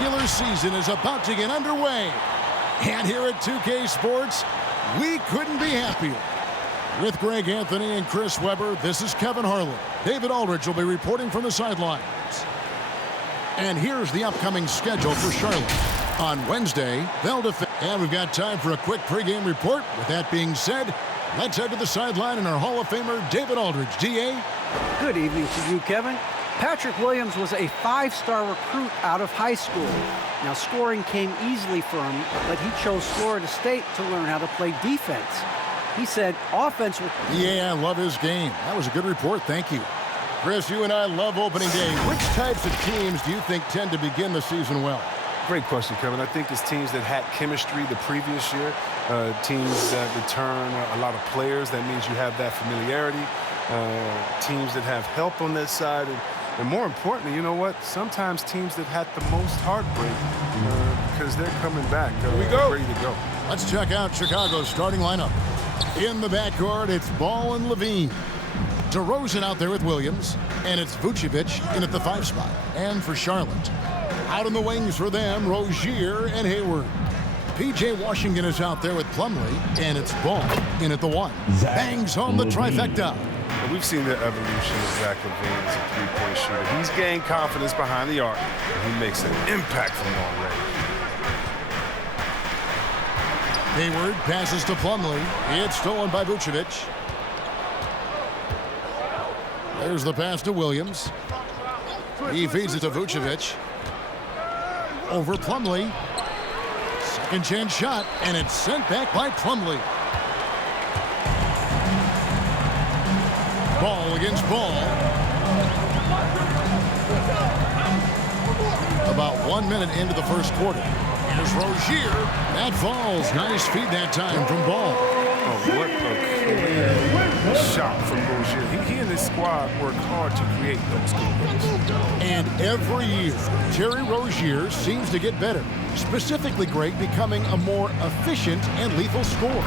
regular season is about to get underway. And here at 2K Sports, we couldn't be happier. With Greg Anthony and Chris Webber, this is Kevin Harlan. David Aldridge will be reporting from the sidelines. And here's the upcoming schedule for Charlotte. On Wednesday, they'll defend. And we've got time for a quick pregame report. With that being said, let's head to the sideline and our Hall of Famer, David Aldridge. D.A.? Good evening to you, Kevin. Patrick Williams was a 5-star recruit out of high school. Now, scoring came easily for him, but he chose Florida State to learn how to play defense. He said offense will... Yeah, I love his game. That was a good report. Thank you. Chris, you and I love opening day. Which types of teams do you think tend to begin the season well? Great question, Kevin. I think it's teams that had chemistry the previous year, teams that return a lot of players. That means you have that familiarity. Teams that have help on that side. And more importantly, you know what? Sometimes teams that had the most heartbreak because they're coming back ready to go. Let's check out Chicago's starting lineup. In the backcourt, it's Ball and Levine. DeRozan out there with Williams. And it's Vucevic in at the 5 spot. And for Charlotte, out in the wings for them, Rozier and Hayward. P.J. Washington is out there with Plumlee. And it's Ball in at the 1. Bangs home the trifecta. We've seen the evolution of Zach LaVine as a three-point shooter. He's gained confidence behind the arc, and he makes an impact from long range. Hayward passes to Plumlee. It's stolen by Vucevic. There's the pass to Williams. He feeds it to Vucevic. Over Plumlee. Second chance shot, and it's sent back by Plumlee. Ball against Ball. About 1 minute into the first quarter. Here's Rozier. That falls. Nice feed that time from Ball. Oh, what a shot from Rozier. He and his squad work hard to create those good plays. And every year, Terry Rozier seems to get better. Specifically great, becoming a more efficient and lethal scorer.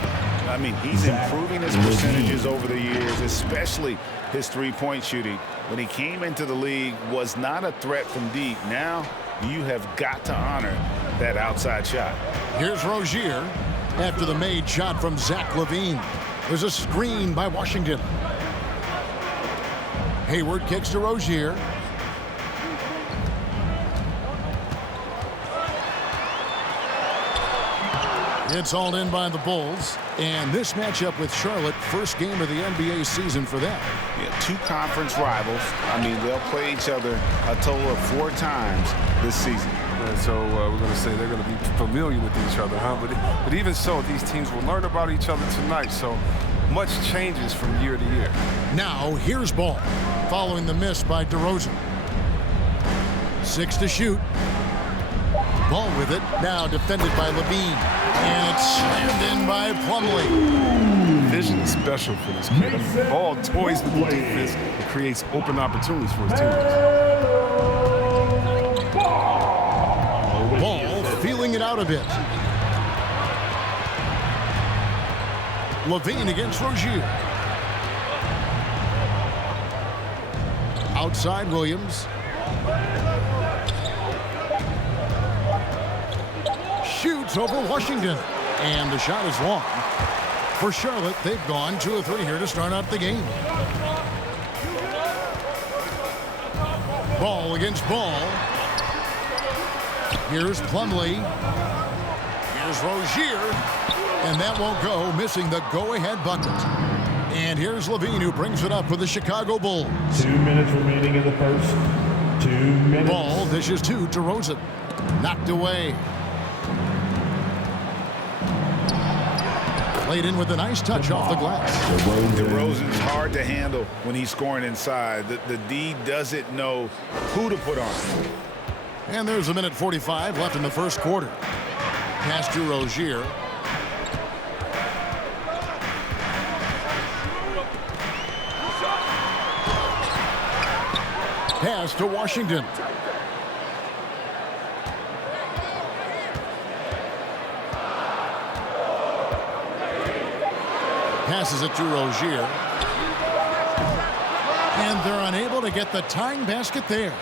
I mean, he's improving his percentages over the years, especially his three-point shooting. When he came into the league, was not a threat from deep. Now, you have got to honor that outside shot. Here's Rozier after the made shot from Zach LaVine. There's a screen by Washington. Hayward kicks to Rozier. It's hauled in by the Bulls. And this matchup with Charlotte, first game of the NBA season for them. Yeah, 2 conference rivals. I mean, they'll play each other a total of 4 times this season. And so we're going to say they're going to be familiar with each other, huh? But even so, these teams will learn about each other tonight. So much changes from year to year. Now, here's Ball, following the miss by DeRozan. 6 to shoot. Ball with it, now defended by LaVine. And it's slammed in by Plumlee. Vision is special for this kid. Ball toys with the defense and creates open opportunities for his teammates. Ball feeling it out a bit. LaVine against Rozier. Outside Williams. Shoots over Washington. And the shot is long. For Charlotte, they've gone 2 of 3 here to start out the game. Ball against Ball. Here's Plumlee. Here's Rozier. And that won't go, missing the go-ahead bucket. And here's LaVine, who brings it up for the Chicago Bulls. 2 minutes remaining in the first. 2 minutes. Ball dishes to DeRozan. Knocked away. Played in with a nice touch off the glass. DeRozan's hard to handle when he's scoring inside. The D doesn't know who to put on. And there's a minute 45 left in the first quarter. Pass to Rozier. Pass to Washington. Passes it to Rozier. And they're unable to get the tying basket there.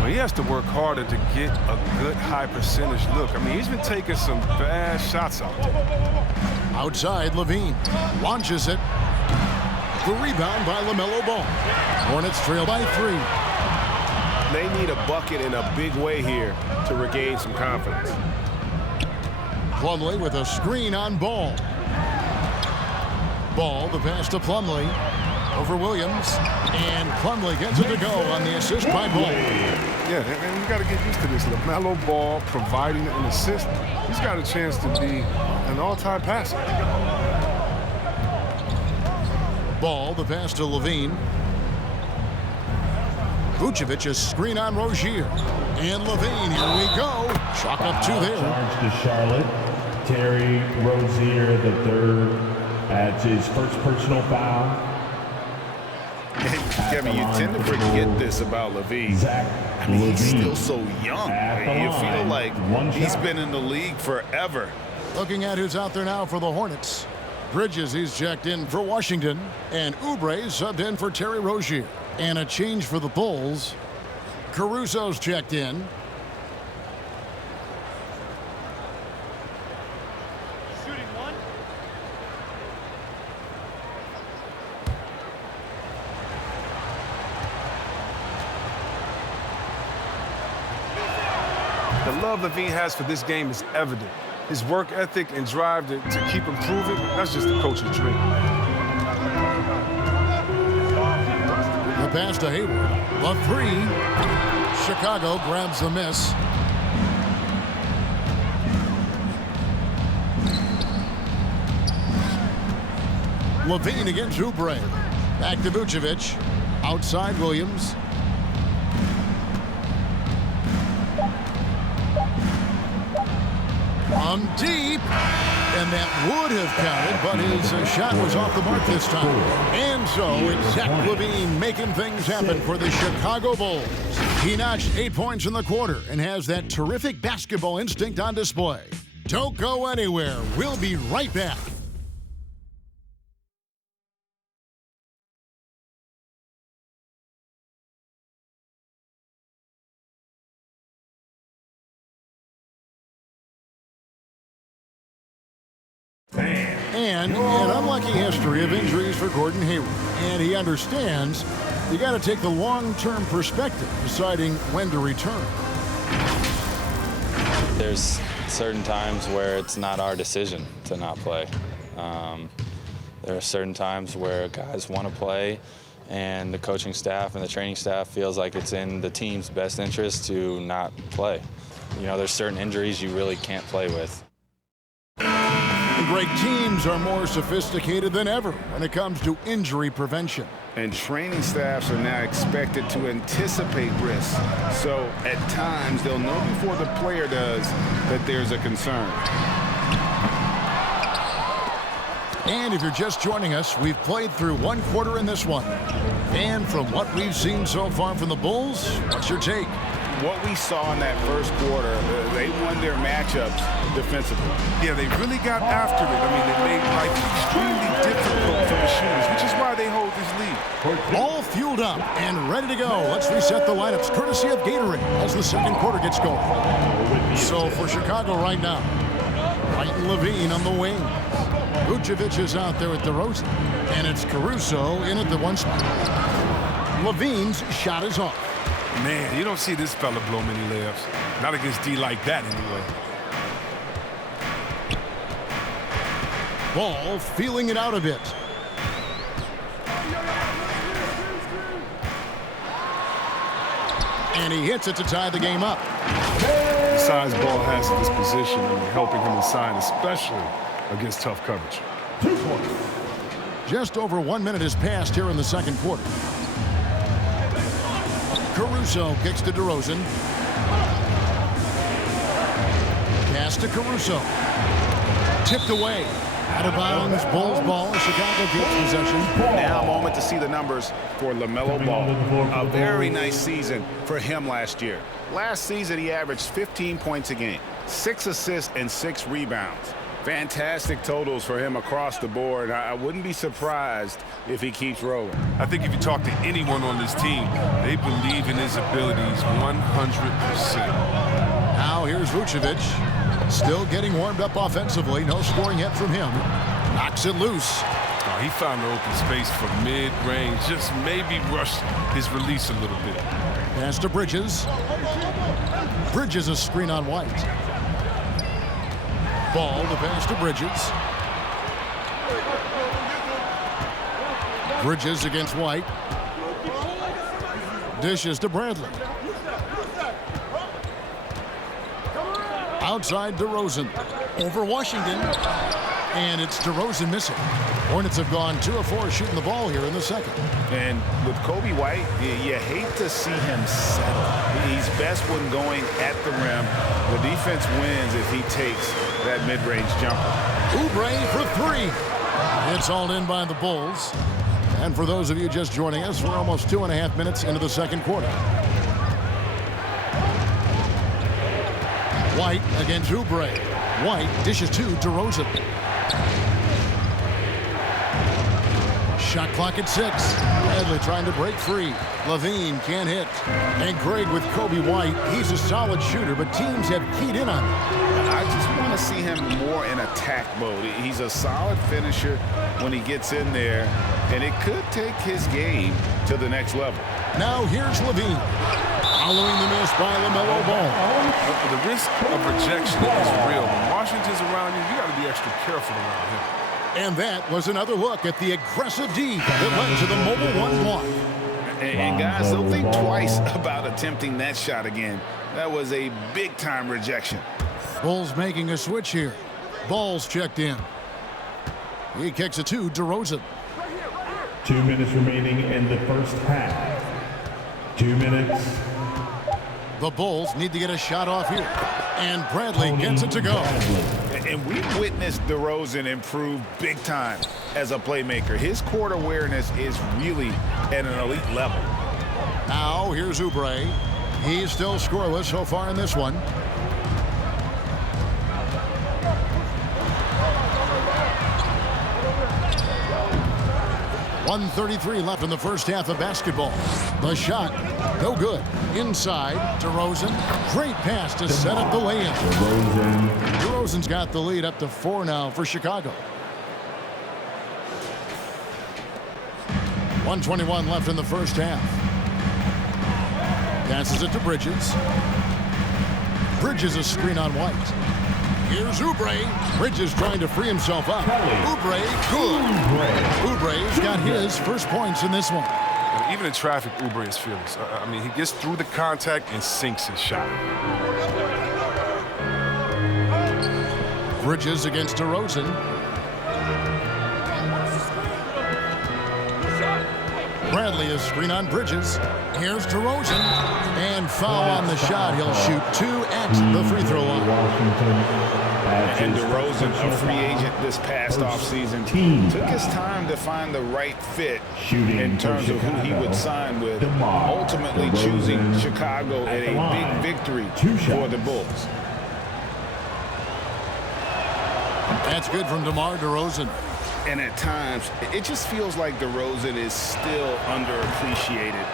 Well, he has to work harder to get a good high percentage look. I mean, he's been taking some bad shots out there. Outside, Levine launches it. The rebound by LaMelo Ball. Hornets trail by 3. They need a bucket in a big way here to regain some confidence. Plumlee with a screen on Ball. Ball, the pass to Plumlee. Over Williams. And Plumlee gets it to go on the assist by Ball. Yeah, and you got to get used to this. LaMelo Ball providing an assist. He's got a chance to be an all-time passer. Ball, the pass to Levine. Vucevic, a screen on Rozier. And Levine, here we go. Chalk up 2 there. Charge to Charlotte. Terry Rozier, the third. That's his first personal foul. Kevin, you tend to forget this about Levine. I mean, he's still so young. You feel like he's been in the league forever. Looking at who's out there now for the Hornets. Bridges, he's checked in for Washington. And Oubre subbed in for Terry Rozier. And a change for the Bulls. Caruso's checked in. Shooting one. The love Levine has for this game is evident. His work ethic and drive to keep improving, that's just the coach's dream. The pass to Hayward. The 3. Chicago grabs the miss. Levine against Oubre. Back to Vucevic. Outside Williams. From deep. And that would have counted, but his shot was off the mark this time. And so it's Zach LaVine making things happen for the Chicago Bulls. He notched 8 points in the quarter and has that terrific basketball instinct on display. Don't go anywhere. We'll be right back. And an unlucky history of injuries for Gordon Hayward. And he understands you got to take the long-term perspective, deciding when to return. There's certain times where it's not our decision to not play. There are certain times where guys want to play, and the coaching staff and the training staff feels like it's in the team's best interest to not play. You know, there's certain injuries you really can't play with. Great teams are more sophisticated than ever when it comes to injury prevention. And training staffs are now expected to anticipate risks. So at times, they'll know before the player does that there's a concern. And if you're just joining us, we've played through 1 quarter in this one. And from what we've seen so far from the Bulls, what's your take? What we saw in that first quarter, they won their matchups defensively. Yeah, they really got after it. I mean, they made life extremely difficult for the shooters, which is why they hold this lead. All fueled up and ready to go. Let's reset the lineups courtesy of Gatorade as the second quarter gets going. So for Chicago right now, White Levine on the wing. Vucevic is out there at DeRozan. And it's Caruso in at the 1 spot. Levine's shot is off. Man, you don't see this fella blow many layups. Not against D like that, anyway. Ball feeling it out a bit. And he hits it to tie the game up. The size Ball has in this position and helping him inside, especially against tough coverage. Just over 1 minute has passed here in the second quarter. Caruso kicks to DeRozan. Pass to Caruso. Tipped away. Out of bounds, Bulls ball. Chicago keeps possession. Now a moment to see the numbers for LaMelo Ball. A very nice season for him last year. Last season, he averaged 15 points a game, 6 assists, and 6 rebounds. Fantastic totals for him across the board. I wouldn't be surprised if he keeps rolling. I think if you talk to anyone on this team, they believe in his abilities 100%. Now here's Vucevic. Still getting warmed up offensively. No scoring yet from him. Knocks it loose. Oh, he found the open space for mid-range. Just maybe rush his release a little bit. Pass to Bridges. Bridges a screen on White. Ball to pass to Bridges. Bridges against White. Dishes to Bradley. Outside DeRozan. Over Washington. And it's DeRozan missing. Hornets have gone 2 of 4 shooting the ball here in the second. And with Kobe White, you hate to see him settle. He's best when going at the rim. The defense wins if he takes that mid-range jumper. Oubre for 3. It's hauled in by the Bulls. And for those of you just joining us, we're almost 2.5 minutes into the second quarter. White against Oubre. White dishes to DeRozan. Shot clock at 6. Bradley trying to break free. Levine can't hit. And Greg with Kobe White. He's a solid shooter, but teams have keyed in on him. I just want to see him more in attack mode. He's a solid finisher when he gets in there, and it could take his game to the next level. Now here's Levine. Following the miss by LaMelo Ball. The risk of rejection is real. When Washington's around you, you got to be extra careful around him. And that was another look at the aggressive D that led to the mobile 1 block. And guys, don't think twice about attempting that shot again. That was a big-time rejection. Bulls making a switch here. Ball's checked in. He kicks it to DeRozan. 2 minutes remaining in the first half. 2 minutes. The Bulls need to get a shot off here. And Bradley gets it to go. And we've witnessed DeRozan improve big time as a playmaker. His court awareness is really at an elite level. Now here's Oubre. He's still scoreless so far in this one. .133 left in the first half of basketball. The shot, no good. Inside, DeRozan. Great pass to set up the lay-in. DeRozan's got the lead up to 4 now for Chicago. 1:21 left in the first half. Passes it to Bridges. Bridges a screen on White. Here's Oubre. Bridges trying to free himself up. Oubre, good. Oubre's got his first points in this one. Even in traffic, Oubre is fearless. I mean, he gets through the contact and sinks his shot. Bridges against DeRozan. Bradley is screen on Bridges. Here's DeRozan. And foul on the shot. He'll shoot 2 at the free throw line. And DeRozan, a free agent this past offseason, took his time to find the right fit in terms of who he would sign with, ultimately choosing Chicago in a big victory for the Bulls. That's good from DeMar DeRozan. And at times, it just feels like DeRozan is still underappreciated.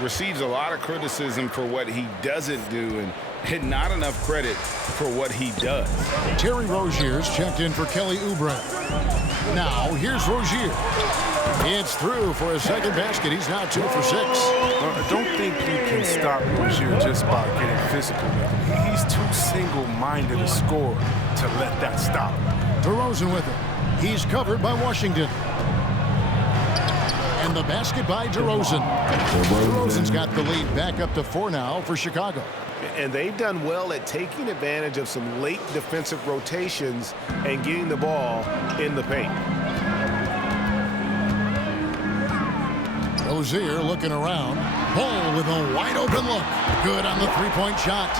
Receives a lot of criticism for what he doesn't do and not enough credit for what he does. Terry Rozier's checked in for Kelly Oubre. Now, here's Rozier. It's through for his second basket. He's now 2 for 6. I don't think you can stop Rozier just by getting physical with him. He's too single-minded a scorer to let that stop him. DeRozan with it. He's covered by Washington. And the basket by DeRozan. DeRozan's got the lead back up to 4 now for Chicago. And they've done well at taking advantage of some late defensive rotations and getting the ball in the paint. Rozier looking around. Ball with a wide open look. Good on the three-point shot.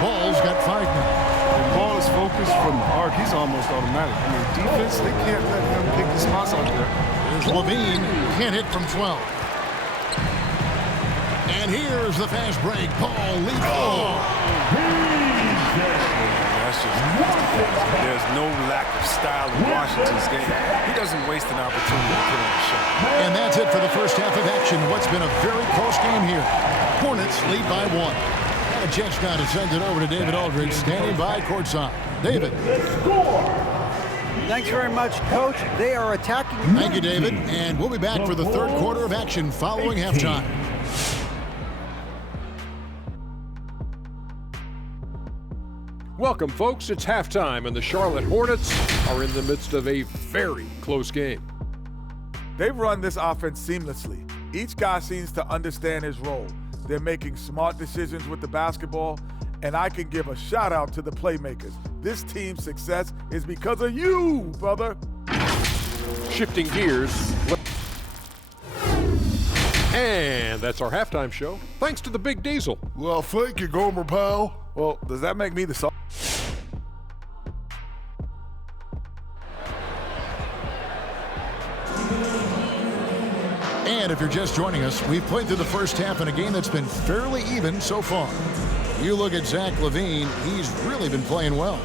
Ball's got 5 now. When Ball is focused from the arc, he's almost automatic. I mean, defense, they can't let him pick the spots out there. Here's Levine. Can't hit from 12. And here's the fast break. Ball leads. That's just nasty. There's no lack of style in Washington's game. He doesn't waste an opportunity to put on a shot. And that's it for the first half of action. What's been a very close game here. Hornets lead by 1. And a chance now to send it over to David Aldridge, standing by courtside. David. Thanks very much, Coach. They are attacking. Thank you, David. And we'll be back for the third quarter of action following halftime. Welcome, folks. It's halftime, and the Charlotte Hornets are in the midst of a very close game. They've run this offense seamlessly. Each guy seems to understand his role. They're making smart decisions with the basketball, and I can give a shout out to the playmakers. This team's success is because of you, brother. Shifting gears. And that's our halftime show. Thanks to the Big Diesel. Well, thank you, Gomer pal. Well, does that make me the song? And if you're just joining us, we've played through the first half in a game that's been fairly even so far. You look at Zach LaVine, he's really been playing well.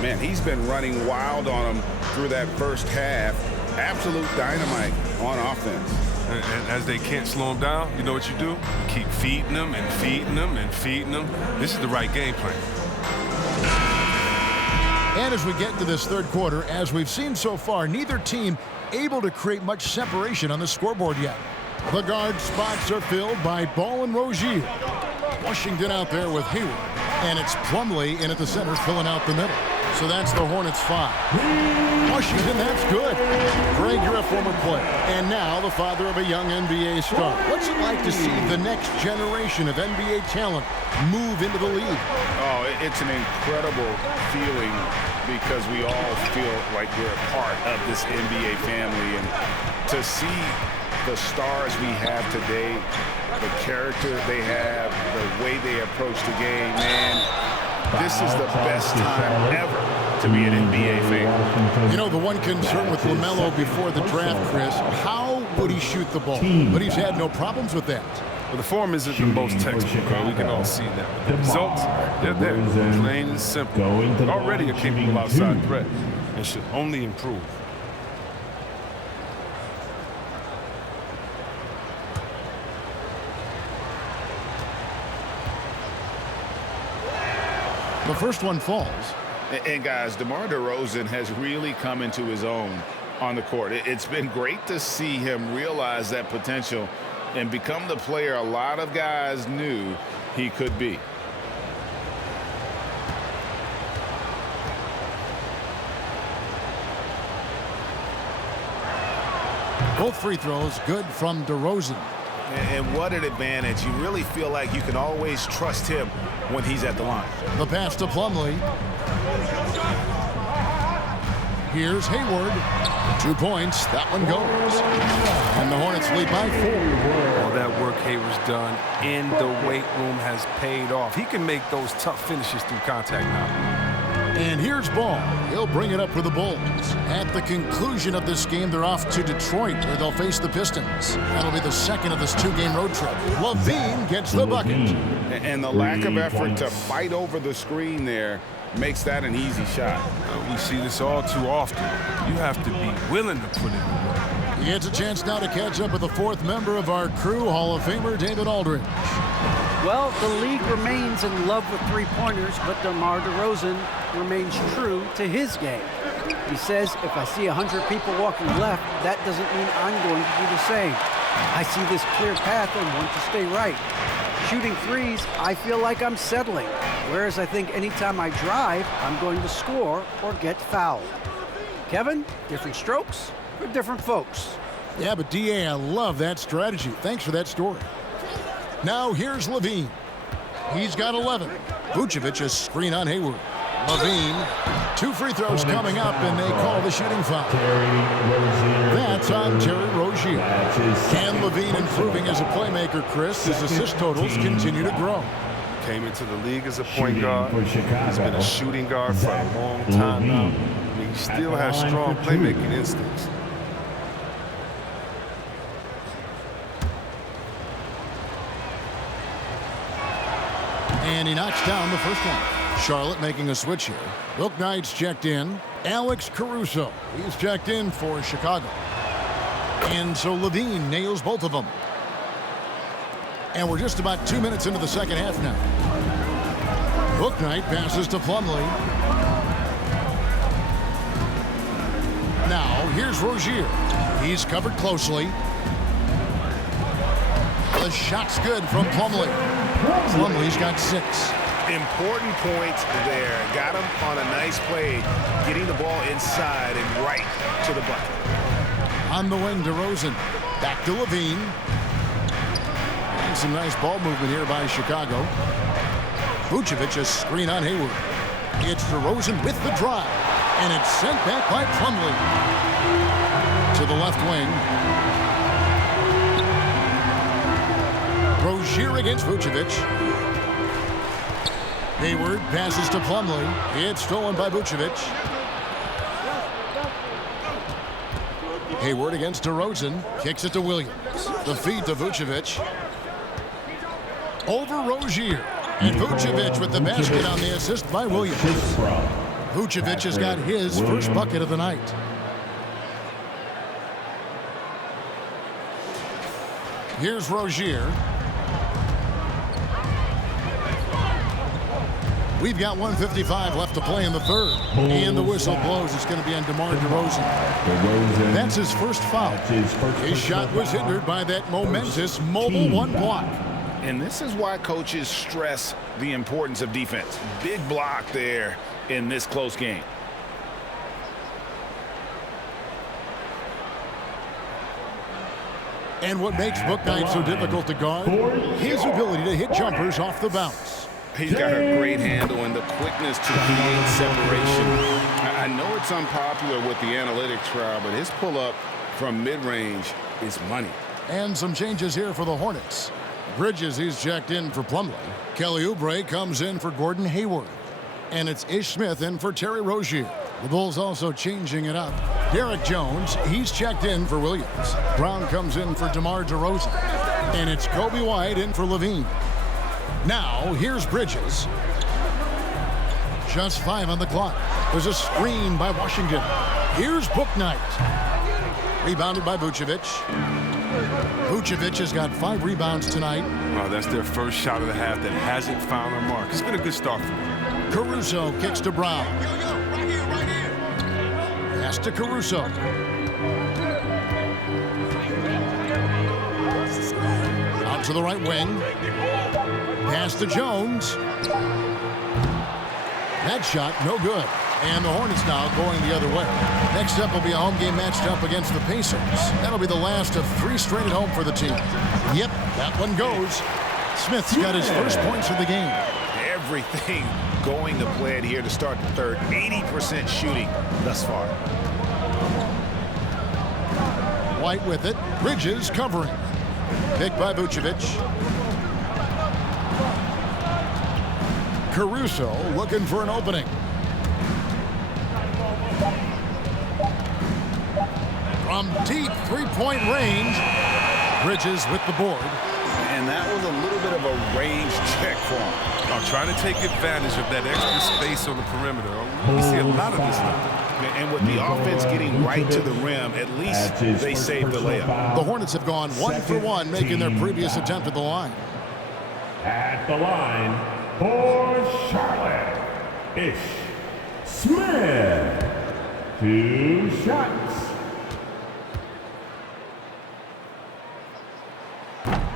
Man, he's been running wild on him through that first half. Absolute dynamite on offense. And as they can't slow him down, you know what you do? You keep feeding them and feeding them and feeding them. This is the right game plan. And as we get to this third quarter, as we've seen so far, neither team able to create much separation on the scoreboard yet. The guard spots are filled by Ball and Rozier. Washington out there with Hayward. And it's Plumlee in at the center, filling out the middle. So that's the Hornets 5. Washington, that's good. Greg, you're a former player, and now the father of a young NBA star. What's it like to see the next generation of NBA talent move into the league? Oh, it's an incredible feeling because we all feel like we're a part of this NBA family. And to see the stars we have today, the character they have, the way they approach the game, man, this is the best time ever to be an NBA fan. You know, the one concern with LaMelo before the draft, Chris, how would he shoot the ball? But he's had no problems with that. Well, the form isn't the most textbook, we can all see that. The results, they're there, plain and simple. Already a capable outside threat and should only improve. The first one falls. And guys, DeMar DeRozan has really come into his own on the court. It's been great to see him realize that potential and become the player a lot of guys knew he could be. Both free throws good from DeRozan. And what an advantage. You really feel like you can always trust him when he's at the line. The pass to Plumlee. Here's Hayward. 2 points. That one goes. And the Hornets lead by 4. All that work Hayward's done in the weight room has paid off. He can make those tough finishes through contact now. And here's Ball. He'll bring it up for the Bulls. At the conclusion of this game, they're off to Detroit, where they'll face the Pistons. That'll be the second of this 2-game road trip. LaVine gets the bucket. And the lack of effort to fight over the screen there makes that an easy shot. We see this all too often. You have to be willing to put it in work. He gets a chance now to catch up with the fourth member of our crew, Hall of Famer David Aldridge. Well, the league remains in love with three-pointers, but DeMar DeRozan remains true to his game. He says, if I see 100 people walking left, that doesn't mean I'm going to do the same. I see this clear path and want to stay right. Shooting threes, I feel like I'm settling, whereas I think anytime I drive, I'm going to score or get fouled. Kevin, different strokes for different folks. Yeah, but DA, I love that strategy. Thanks for that story. Now here's LaVine. He's got 11. Vucevic a screen on Hayward. LaVine, 2 free throws coming up, and they call the shooting foul. That's on Terry Rozier. Can LaVine improving as a playmaker, Chris? His assist totals continue to grow. Came into the league as a point guard. He's been a shooting guard for a long time now. I mean, he still has strong playmaking instincts. And he knocks down the first one. Charlotte making a switch here. Book Knight's checked in. Alex Caruso, he's checked in for Chicago. And so Levine nails both of them. And we're just about 2 minutes into the second half now. Book Knight passes to Plumlee. Now, here's Rozier. He's covered closely. The shot's good from Plumlee. Plumlee's got 6. Important points there. Got him on a nice play, getting the ball inside and right to the bucket. On the wing, DeRozan. Back to Levine. And some nice ball movement here by Chicago. Vucevic, a screen on Hayward. It's DeRozan with the drive. And it's sent back by Plumlee. To the left wing. Rozier against Vucevic. Hayward passes to Plumlee. It's stolen by Vucevic. Hayward against DeRozan. Kicks it to Williams. The feed to Vucevic. Over Rozier. And Vucevic with the basket on the assist by Williams. Vucevic has got his first bucket of the night. Here's Rozier. We've got 1:55 left to play in the third. And the whistle blows. It's going to be on DeMar DeRozan. That's his first foul. His shot was hindered by that momentous mobile one block. And this is why coaches stress the importance of defense. Big block there in this close game. And what makes Book Knight so difficult to guard? His ability to hit jumpers off the bounce. He's got a great handle and the quickness to create separation. I know it's unpopular with the analytics crowd, but his pull-up from mid-range is money. And some changes here for the Hornets. Bridges, he's checked in for Plumlee. Kelly Oubre comes in for Gordon Hayward. And it's Ish Smith in for Terry Rozier. The Bulls also changing it up. Derek Jones, he's checked in for Williams. Brown comes in for DeMar DeRozan. And it's Kobe White in for Levine. Now, here's Bridges. Just 5 on the clock. There's a screen by Washington. Here's Book Knight. Rebounded by Vucevic. Vucevic has got 5 rebounds tonight. Wow, that's their first shot of the half that hasn't found a mark. It's been a good start for them. Caruso kicks to Brown. Pass to Caruso. Out to the right wing. Pass to Jones. That shot, no good. And the Hornets now going the other way. Next up will be a home game matched up against the Pacers. That'll be the last of 3 straight at home for the team. Yep, that one goes. Smith's got his first points of the game. Everything going to plan here to start the third. 80% shooting thus far. White with it. Bridges covering. Picked by Vucevic. Caruso looking for an opening. From deep three-point range, Bridges with the board. And that was a little bit of a range check for him. Trying to take advantage of that extra space on the perimeter. We see a lot of this now. And with the offense getting right to the rim, at least they saved the layup. The Hornets have gone 1 for 1, making their previous attempt at the line. At the line for Charlotte, Ish Smith. 2 shots.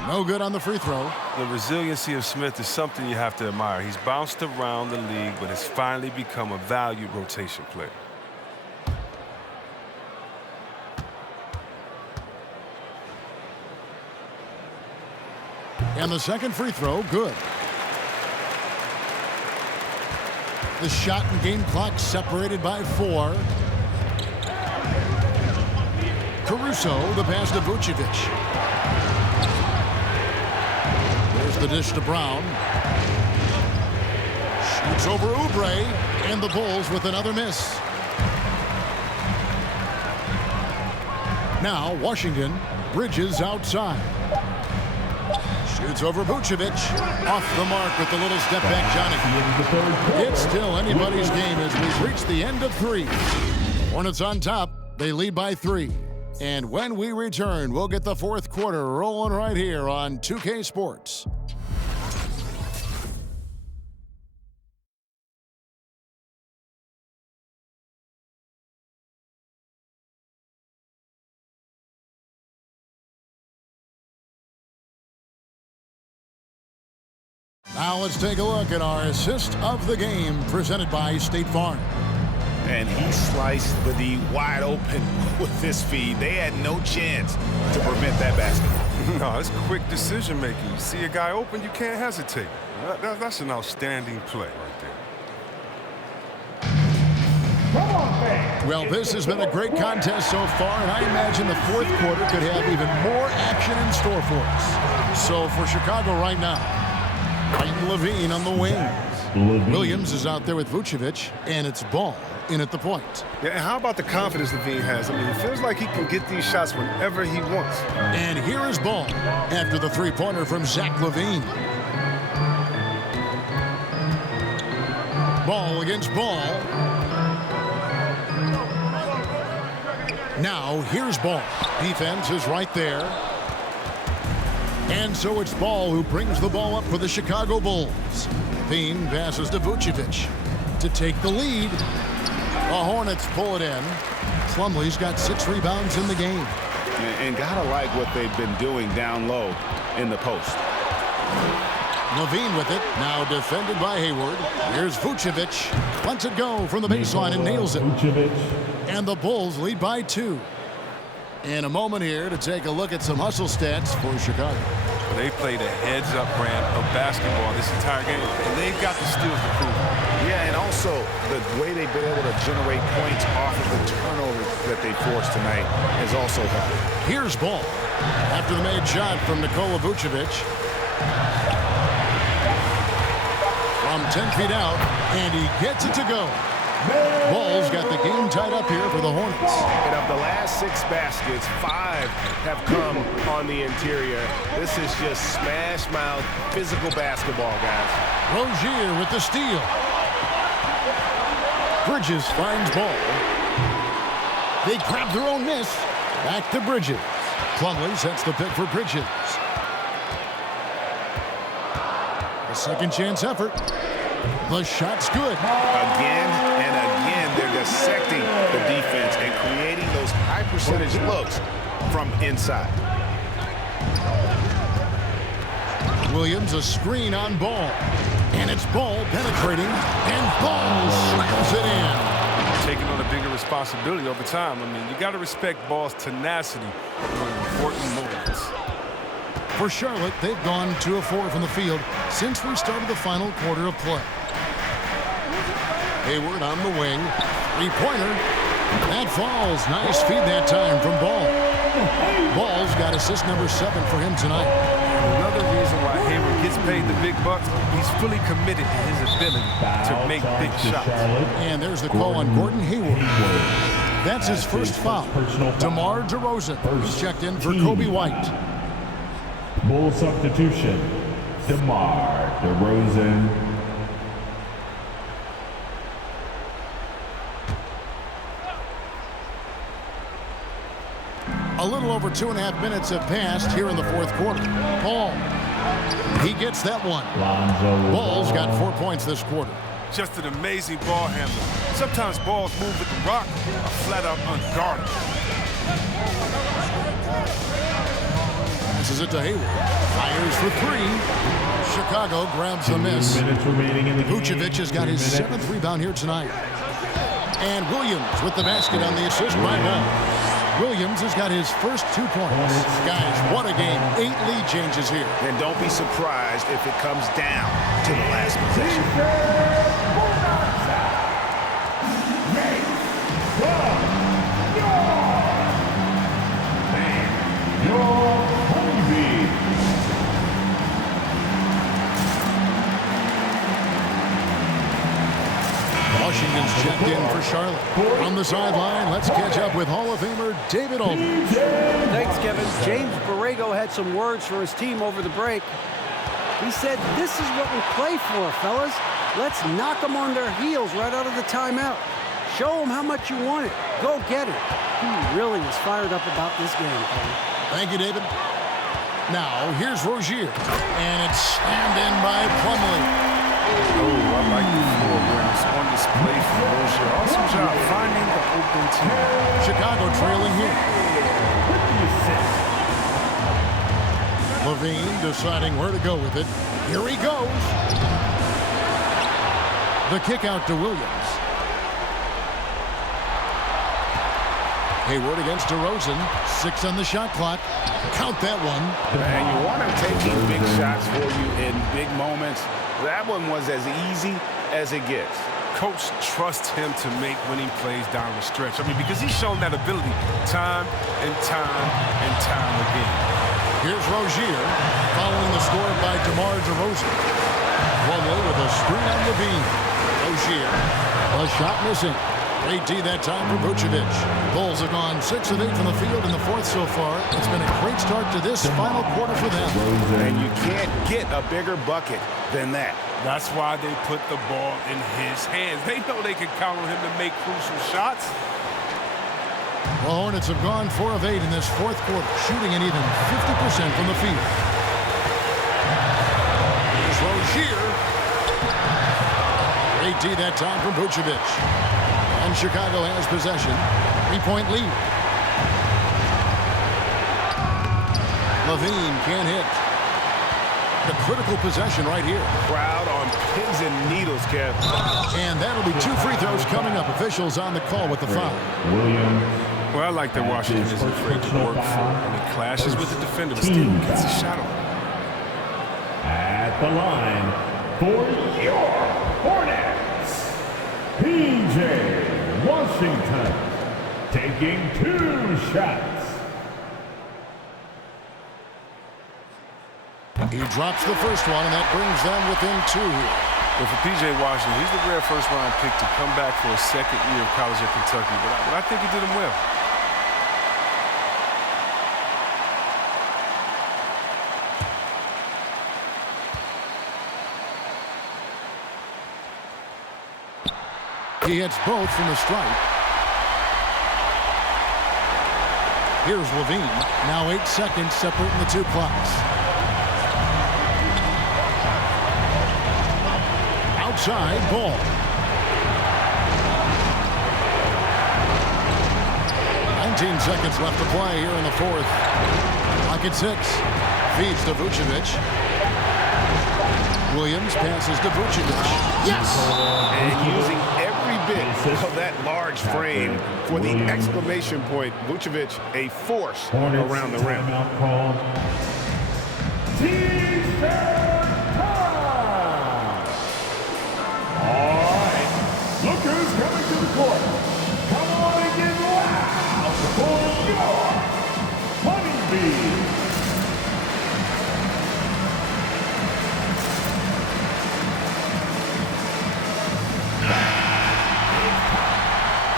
No good on the free throw. The resiliency of Smith is something you have to admire. He's bounced around the league, but has finally become a valued rotation player. And the second free throw, good. The shot and game clock separated by 4. Caruso, the pass to Vucevic. There's the dish to Brown. Shoots over Oubre, and the Bulls with another miss. Now Washington. Bridges outside. Shoots over Vucevic. Off the mark with the little step back, Johnny. It's still anybody's game as we've reached the end of 3. Hornets on top. They lead by 3. And when we return, we'll get the 4th quarter rolling right here on 2K Sports. Now let's take a look at our assist of the game presented by State Farm. And he sliced the D wide open with this feed. They had no chance to prevent that basket. No, it's quick decision making. You see a guy open, you can't hesitate. That's an outstanding play right there. Well, this has been a great contest so far, and I imagine the 4th quarter could have even more action in store for us. So for Chicago right now, Peyton Levine on the wing. Williams is out there with Vucevic, and it's Ball in at the point. Yeah, and how about the confidence Levine has? I mean, it feels like he can get these shots whenever he wants. And here is Ball after the three-pointer from Zach Levine. Ball against Ball. Now here's Ball. Defense is right there. And so it's Ball who brings the ball up for the Chicago Bulls. Levine passes to Vucevic to take the lead. The Hornets pull it in. Plumlee's got 6 rebounds in the game. And gotta like what they've been doing down low in the post. Levine with it, now defended by Hayward. Here's Vucevic. Lets it go from the baseline and nails it. And the Bulls lead by 2. In a moment here to take a look at some hustle stats for Chicago. They played a heads-up brand of basketball this entire game, and they've got the steals to prove it. Yeah, and also the way they've been able to generate points off of the turnovers that they forced tonight has also helped. Here's Ball after the made shot from Nikola Vucevic. From 10 feet out, and he gets it to go. Ball's got the game tied up here for the Hornets. And of the last 6 baskets, 5 have come on the interior. This is just smash mouth physical basketball, guys. Rozier with the steal. Bridges finds Ball. They grab their own miss. Back to Bridges. Plumlee sets the pick for Bridges. A second chance effort. The shot's good. Again and again, they're dissecting the defense and creating those high percentage looks from inside. Williams a screen on Ball. And it's Ball penetrating, and Ball slams it in. Taking on a bigger responsibility over time. I mean, you got to respect Ball's tenacity during important moments. For Charlotte, they've gone 2 of 4 from the field since we started the final quarter of play. Hayward on the wing. 3-pointer. That falls. Nice feed that time from Ball. Ball's got assist number 7 for him tonight. Another reason why Hayward gets paid the big bucks, he's fully committed to his ability to make big shots. And there's the call on Gordon Hayward. That's his first foul. DeMar DeRozan. He's checked in for Kobe White. Bull substitution, DeMar DeRozan. A little over 2.5 minutes have passed here in the 4th quarter. Ball. He gets that one. Ball's got 4 points this quarter. Just an amazing ball handler. Sometimes balls move with the rock are flat out unguarded. Passes it to Hayward. Fires for 3. Chicago grabs the miss. Vucevic has got his 7th rebound here tonight. And Williams with the basket on the assist by Ball. Williams has got his first 2 points. Guys, what a game. 8 lead changes here. And don't be surprised if it comes down to the last possession. Washington's checked in for Charlotte. On the sideline, let's catch up with Hall of Famer David Aldridge. Thanks, Kevin. James Borrego had some words for his team over the break. He said, "This is what we play for, fellas. Let's knock them on their heels right out of the timeout. Show them how much you want it. Go get it." He really is fired up about this game, Kevin. Thank you, David. Now, here's Rozier. And it's slammed in by Plumlee. Oh, I like the floor awareness on display for Rozier. Awesome job finding the open team. Chicago trailing here. Levine deciding where to go with it. Here he goes. The kick out to Williams. Hayward against DeRozan. 6 on the shot clock. Count that one. And you want him taking big shots for you in big moments. That one was as easy as it gets. Coach trusts him to make winning plays down the stretch. I mean, because he's shown that ability time and time and time again. Here's Rozier, following the score by DeMar DeRozan. Plumlee with a screen on Levine. Rozier, a shot missing. Great D that time for Vucevic. Bulls have gone 6 of 8 from the field in the fourth so far. It's been a great start to this final quarter for them. And you can't get a bigger bucket than that. That's why they put the ball in his hands. They know they can count on him to make crucial shots. The Hornets have gone 4 of 8 in this fourth quarter, shooting an even 50% from the field. Here's Rozier. Great D that time from Vucevic. And Chicago has possession. 3-point lead. Levine can't hit. The critical possession right here. Crowd on pins and needles, Kev. And that'll be 2 free throws coming up. Officials on the call with the foul. Williams. Well, I like that Washington isn't afraid to work for him. And he clashes with the defender, but still gets a shot on him. At the line for your Hornets, PJ Washington, taking 2 shots. He drops the first one, and that brings them within 2 here. Well, for P.J. Washington, he's the rare first-round pick to come back for a second year of college at Kentucky, but I think he did him well. He hits both from the stripe. Here's Levine. Now 8 seconds separating the 2 clocks. Outside ball. 19 seconds left to play here in the fourth. Clock at 6. Feeds to Vucevic. Williams passes to Vucevic. Yes! And using every bit of that large frame for the exclamation point. Vucevic, a force around the rim. Look who's coming to the court. Come on and get loud for your Honeybees.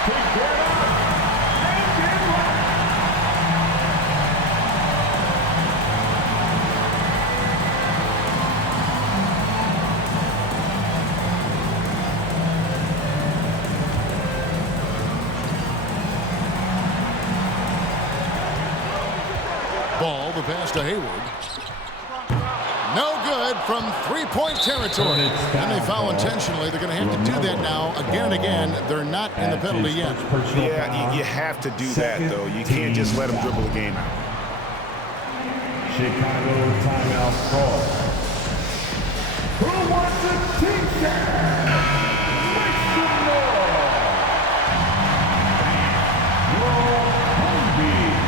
Take care of and get loud. Ball, the pass to Hayward. No good from 3-point territory. And they foul intentionally. They're going to have to do that now again and again. They're not in the penalty yet. Yeah, you have to do that, though. You can't just let them dribble the game out. Chicago timeout call. Who wants a t-shirt? Make some noise. Your Honeybees.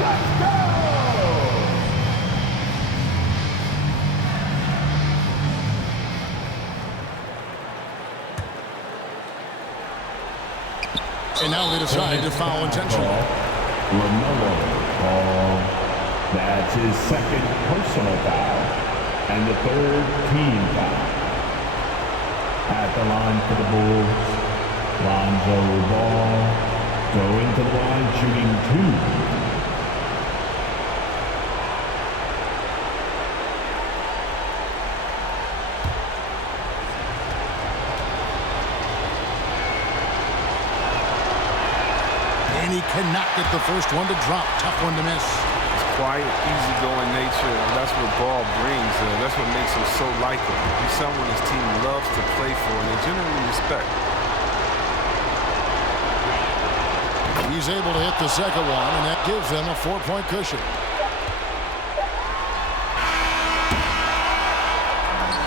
Let's go! And now they decide to foul intentionally. LaMelo ball. That's his second personal foul and the third team foul. At the line for the Bulls, Lonzo Ball going to the line shooting 2. And he cannot get the first one to drop. Tough one to miss. His quiet, easygoing nature, that's what Ball brings. That's what makes him so likable. He's someone his team loves to play for, and they generally respect. He's able to hit the second one, and that gives them a 4-point cushion.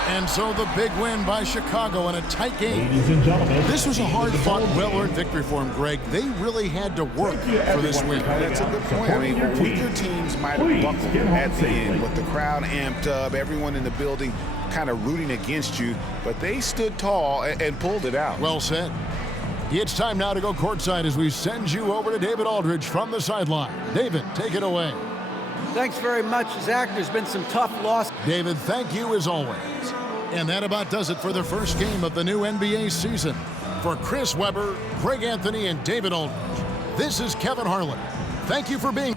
And so the big win by Chicago in a tight game. Ladies and gentlemen, This was a hard-fought, well-earned victory for him, Greg. They really had to work for this win. That's a good point. I mean, weaker teams might have buckled at the end, but the crowd amped up, everyone in the building kind of rooting against you, but they stood tall and pulled it out. Well said. It's time now to go courtside as we send you over to David Aldridge from the sideline. David, take it away. Thanks very much, Zach. There's been some tough losses. David, thank you as always. And that about does it for the first game of the new NBA season. For Chris Webber, Greg Anthony, and David Aldridge, this is Kevin Harlan. Thank you for being